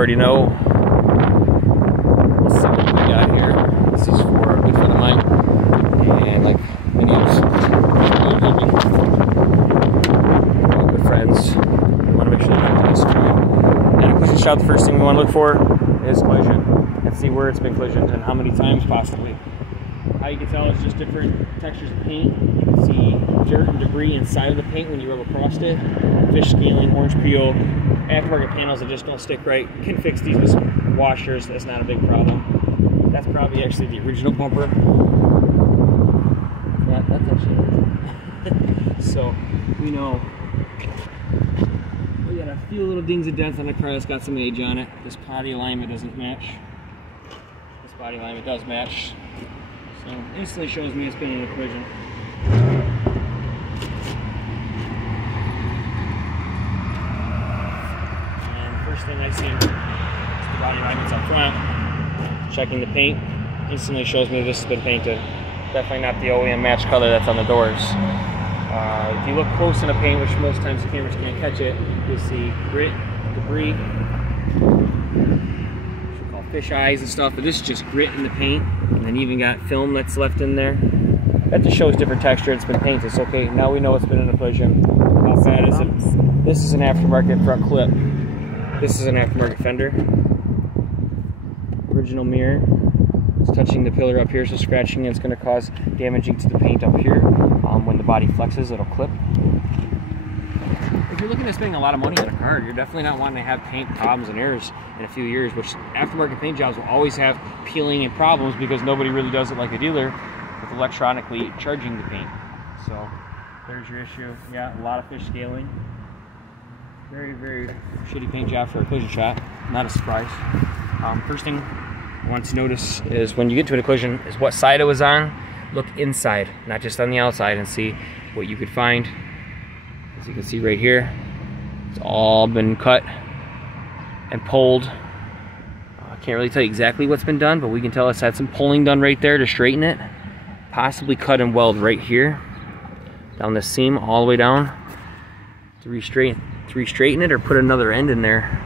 already know. Let's see what we got here. This is for a good friend of mine. And like many of us, all good friends. We want to make sure they have this screen. And a collision shot, the first thing we want to look for is collision. And see where it's been collisioned and how many times possibly. How you can tell is just different textures of paint. You can see dirt and debris inside of the paint when you rub across it. Fish scaling, orange peel, aftermarket panels that just don't stick right. You can fix these with some washers. That's not a big problem. That's probably actually the original bumper. Yeah, that's actually original. So we know we got a few little dings and dents on the car that's got some age on it. This body alignment doesn't match. This body alignment does match. So instantly shows me it's been in a collision. And first thing I see is the body alignments up front. Checking the paint instantly shows me this has been painted. Definitely not the OEM match color that's on the doors. If you look close in the paint, which most times the cameras can't catch it, you'll see grit, debris, fish eyes and stuff, but this is just grit in the paint, and then you even got film that's left in there. That just shows different texture. It's been painted. So okay, now we know it's been in a collision. How bad is it? This is an aftermarket front clip. This is an aftermarket fender. Original mirror. It's touching the pillar up here, so scratching it's going to cause damaging to the paint up here. When the body flexes, it'll clip. If you're looking at spending a lot of money on a car, you're definitely not wanting to have paint problems and errors in a few years, which aftermarket paint jobs will always have peeling and problems because nobody really does it like a dealer with electronically charging the paint. So there's your issue. Yeah, a lot of fish scaling. Very, very shitty paint job for a collision shot. Not a surprise. First thing I want to notice is when you get to a collision is what side it was on. Look inside, not just on the outside, and see what you could find. As you can see right here, it's all been cut and pulled. I can't really tell you exactly what's been done, but we can tell it's had some pulling done right there to straighten it. Possibly cut and weld right here, down the seam all the way down to re-straighten it or put another end in there.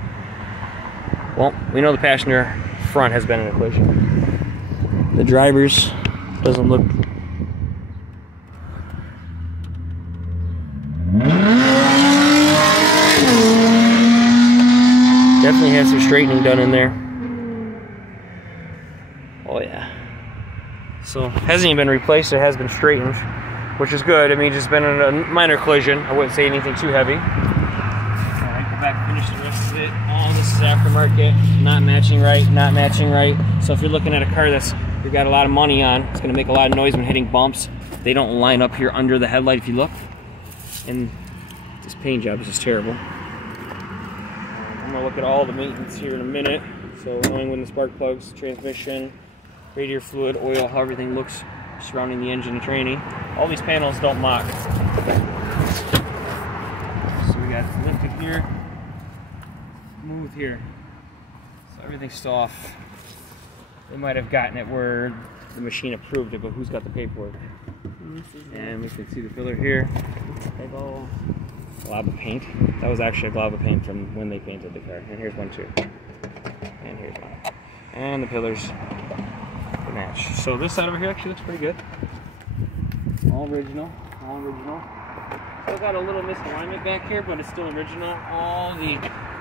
Well, we know the passenger front has been in a collision. The driver's doesn't look. Definitely has some straightening done in there. Oh yeah. So hasn't even been replaced, it has been straightened, which is good. I mean, it's been in a minor collision. I wouldn't say anything too heavy. Alright, go back and finish the rest of it. All this is aftermarket, not matching right, not matching right. So if you're looking at a car that's you've got a lot of money on, it's gonna make a lot of noise when hitting bumps. They don't line up here under the headlight if you look. And this paint job is just terrible. I'm gonna look at all the maintenance here in a minute. So knowing when the spark plugs, transmission, radiator fluid, oil, how everything looks surrounding the engine and training. All these panels don't mock. So we got lifted here, smooth here. So everything's still off. They might have gotten it where the machine approved it, but who's got the paperwork? And we can see the filler here. Big old glob of paint. That was actually a glob of paint from when they painted the car. And here's one too. And here's one. And the pillars match. So this side over here actually looks pretty good. All original. All original. Still got a little misalignment back here, but it's still original. All the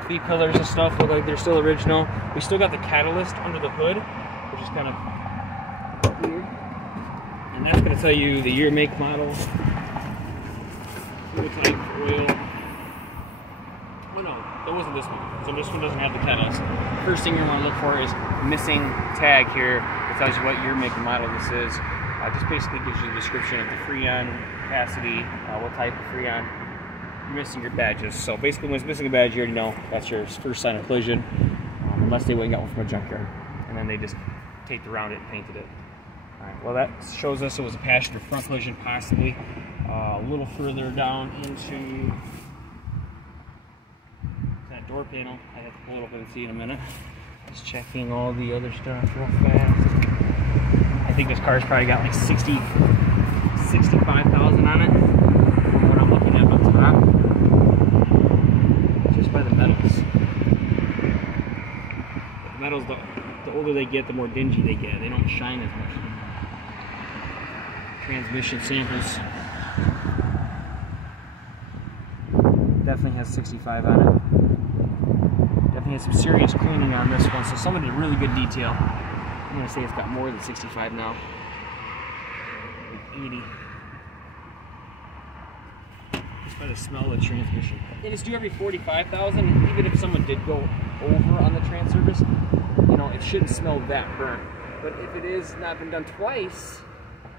B-pillars and stuff look like they're still original. We still got the catalyst under the hood, which is kind of weird. And that's going to tell you the year, make, model, fuel type, oil. Oh no, that wasn't this one. So this one doesn't have the catalyst. First thing you want to look for is missing tag here. It tells you what year, make, and model this is. Just basically gives you the description of the Freon capacity, what type of Freon. You're missing your badges. So basically when it's missing a badge, you already know that's your first sign of collision. Unless they went and got one from a junkyard. And then they just taped around it and painted it. Alright, well that shows us it was a passenger front collision, possibly. A little further down into that door panel. I have to pull it up and see in a minute. Just checking all the other stuff real fast. I think this car's probably got like 65,000 on it. From what I'm looking at up top. Just by the metals. metals, the older they get, the more dingy they get. They don't shine as much. Transmission samples. Definitely has 65 on it. Definitely has some serious cleaning on this one, so somebody did really good detail. I'm gonna say it's got more than 65 now. Like 80. Just by the smell of the transmission. And it's due every 45,000. Even if someone did go over on the trans service, you know, it shouldn't smell that burnt. But if it is not been done twice,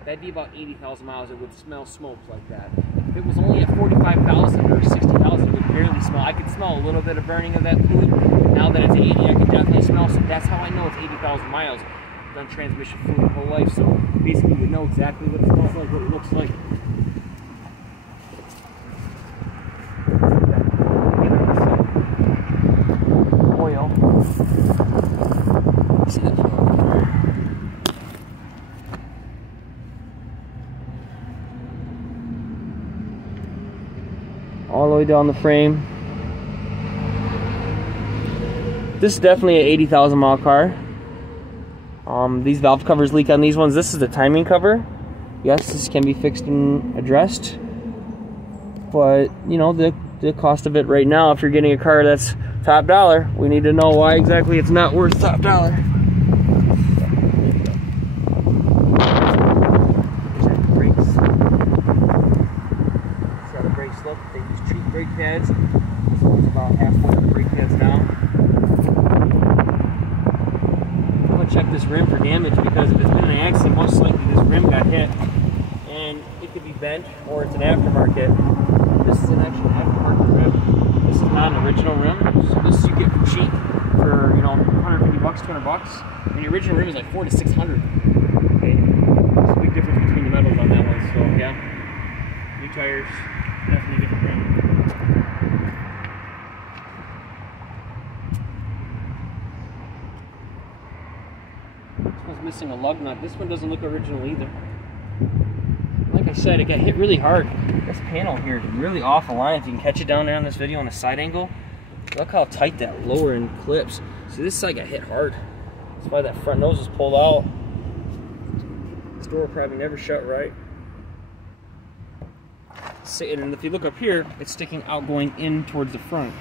that'd be about 80,000 miles. It would smell smoked like that. If it was only at 45,000 or 60,000, it would barely smell. I could smell a little bit of burning of that fluid. Now that it's 80, I can definitely smell. So that's how I know it's 80,000 miles. I've done transmission fluid my whole life, so basically we know exactly what it smells like, what it looks like. Oil. See that? All the way down the frame. This is definitely an 80,000 mile car. These valve covers leak on these ones. This is the timing cover. Yes, this can be fixed and addressed. But, you know, the cost of it right now, if you're getting a car that's top dollar, we need to know why exactly it's not worth top dollar. Look, they use cheap brake pads. This one's about halfway up the brake pads down. I'm gonna check this rim for damage because if it's been an accident, most likely this rim got hit and it could be bent or it's an aftermarket. This is an actual aftermarket rim. This is not an original rim, so this you get for cheap for, you know, 150 bucks, 200 bucks. And the original rim is like 400 to 600. Okay, there's a big difference between the metals on that one. So yeah, new tires. Definitely different rim. This one's missing a lug nut. This one doesn't look original either. Like I said, it got hit really hard. This panel here is really off the line. If you can catch it down there on this video on the side angle, look how tight that lower end clips. See, this side got hit hard. That's why that front nose was pulled out. This door probably never shut right. And if you look up here, it's sticking out going in towards the front.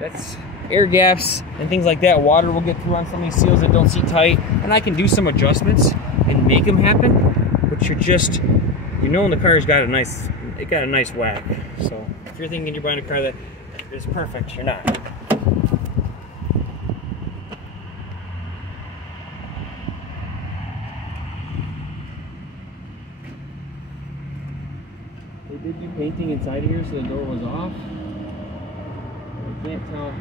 That's air gaps and things like that. Water will get through on some of these seals that don't seat tight, and I can do some adjustments and make them happen. But you're just, you know, when the car's got a nice, it got a nice whack. So if you're thinking you're buying a car that is perfect, you're not. They did do painting inside of here, so the door was off. I can't tell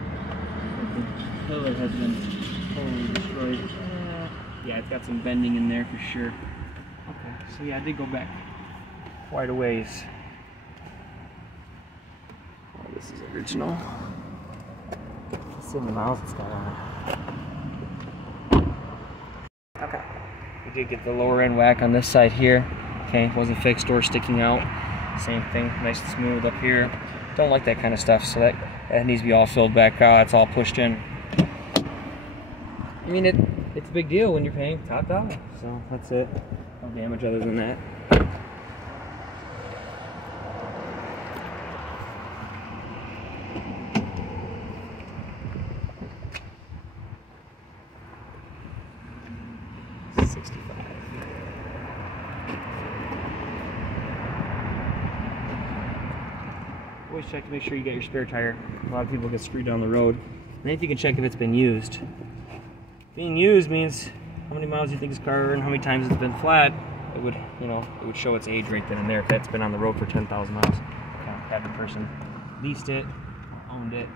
if the pillar has been totally destroyed. Yeah, it's got some bending in there for sure. Okay, so yeah, I did go back quite a ways. Oh, this is original. Let's see how many miles it's got on it. Okay. We did get the lower end whack on this side here. Okay, wasn't fixed, door sticking out. Same thing, nice and smooth up here. Don't like that kind of stuff, so that needs to be all filled back out. It's all pushed in. I mean, it's a big deal when you're paying top dollar. So that's it. No damage other than that. Always check to make sure you got your spare tire. A lot of people get screwed down the road. And then if you can check if it's been used. Being used means how many miles you think this car and how many times it's been flat. It would, you know, it would show its age right then and there if that's been on the road for 10,000 miles. Had the person leased it, owned it,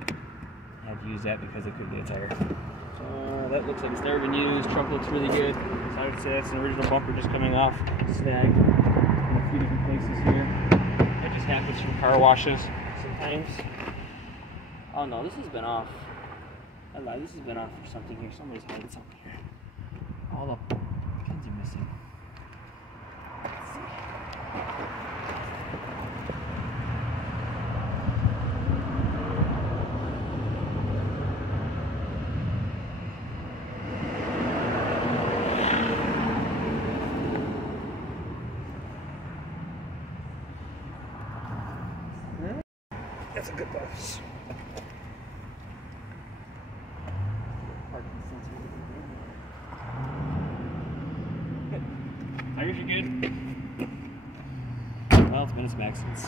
had to use that because it could be a tire. So that looks like it's never been used. Trunk looks really good. So I would say that's an original bumper just coming off, snagged in a few different places here. That just happens from car washes sometimes. Oh no, this has been off. I lied, this has been off for something here. Somebody's hiding something here. All the pins are missing. Let's see. That's a good bus. Tires are good. Well, it's been its accidents.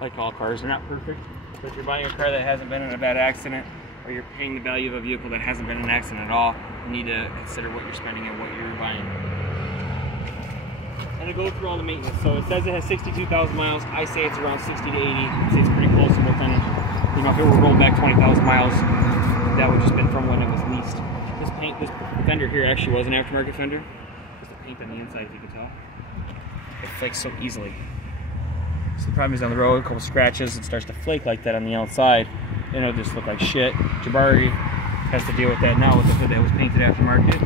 Like all cars, they're not perfect. But if you're buying a car that hasn't been in a bad accident, or you're paying the value of a vehicle that hasn't been in an accident at all, you need to consider what you're spending and what you're buying. And to go through all the maintenance. So it says it has 62,000 miles. I say it's around 60 to 80. I'd say it's pretty close to within, you know, if it were rolling back 20,000 miles, that would just been from when it was leased. This paint, this fender here actually was an aftermarket fender. Just the paint on the inside, if you can tell. It flakes so easily. So the problem is on the road, a couple scratches, it starts to flake like that on the outside, and it'll just look like shit. Jabari has to deal with that now with the hood that was painted aftermarket.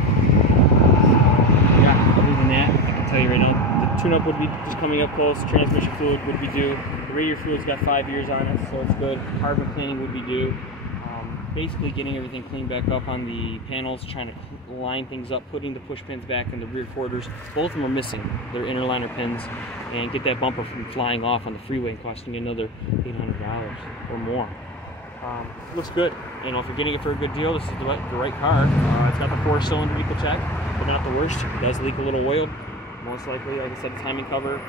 Yeah, other than that, I can tell you right now, the tune-up would be just coming up close, transmission fluid would be due, the radiator fluid's got 5 years on it, so it's good. Carbon cleaning would be due. Basically getting everything cleaned back up on the panels, trying to line things up, putting the push pins back in the rear quarters. Both of them are missing their inner liner pins, and get that bumper from flying off on the freeway and costing you another $800 or more. Looks good. You know, if you're getting it for a good deal, this is the right car. It's got the 4-cylinder eco check, but not the worst. It does leak a little oil, most likely. Like I said, timing cover.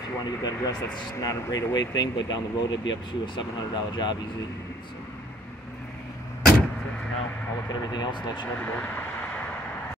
If you want to get that addressed, that's not a right away thing, but down the road it'd be up to a $700 job easily. So. Now I'll look at everything else and let you know.